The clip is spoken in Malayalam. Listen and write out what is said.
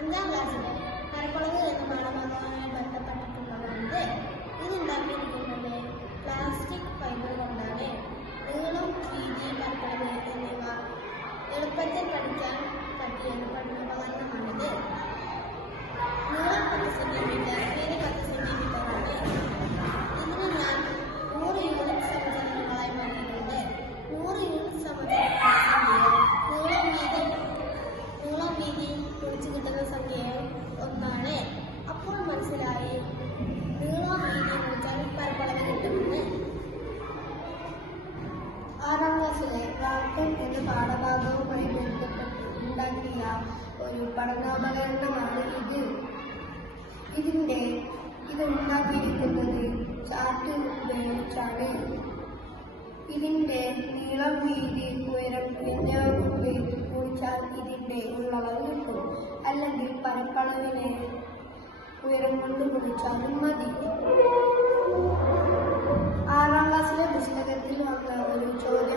അഞ്ചാം ക്ലാസ്സിലെ പരപ്പളവ് എന്ന പാഠഭാഗവുമായി ബന്ധപ്പെട്ടിട്ടുള്ളതാണിത്. ഇതുണ്ടാക്കിയിരിക്കുന്നത് പ്ലാസ്റ്റിക് ഫൈബർ കൊണ്ടാണ്. നീളം, വീതി, പരപ്പളവ് എന്നിവ എളുപ്പത്തിൽ പഠിക്കാൻ പറ്റിയ പഠനോപകരണമാണിത്. നീളം 10 സെന്റിമീറ്റർ, വീതി 10 സെന്റിമീറ്റർ ആണ്. ഇതിന് ഞാൻ 100 യൂണിറ്റ് സമചലനങ്ങളായി മാറ്റിയിട്ടുണ്ട്. 100 യൂണിറ്റ് സമചലനങ്ങളുടെ നീളം വീതി കുറിച്ച് കിട്ടുന്ന സംഖ്യയെ ഒന്നാണ്. അപ്പോൾ മനസ്സിലായി നീളം വീതി കുറിച്ചാൽ പരപ്പളവ് കിട്ടുമെന്ന്. 6ാം ക്ലാസ്സിലെ വാക്യം എന്ന പാഠഭാഗവുമായി ബന്ധപ്പെട്ട് ഉണ്ടാക്കിയ ഒരു പഠനോപകരണമാണ് ഇത് ഉണ്ടാക്കിയിരിക്കുന്നത് ചാർട്ട് ഉപയോഗിച്ചാണ്. ഇതിന്റെ നീളം, വീതി, ഉയരം എന്നിവ കൊണ്ട് കുറിച്ചാൽ ഇതിന്റെ ഉള്ളളവ് കിട്ടും. അല്ലെങ്കിൽ പരപ്പളവിനെ ഉയരം കൊണ്ട് കുറിച്ചാലും മതി. 6ാം ക്ലാസ്സിലെ പുസ്തകത്തിൽ വന്ന ഒരു ചോദ്യം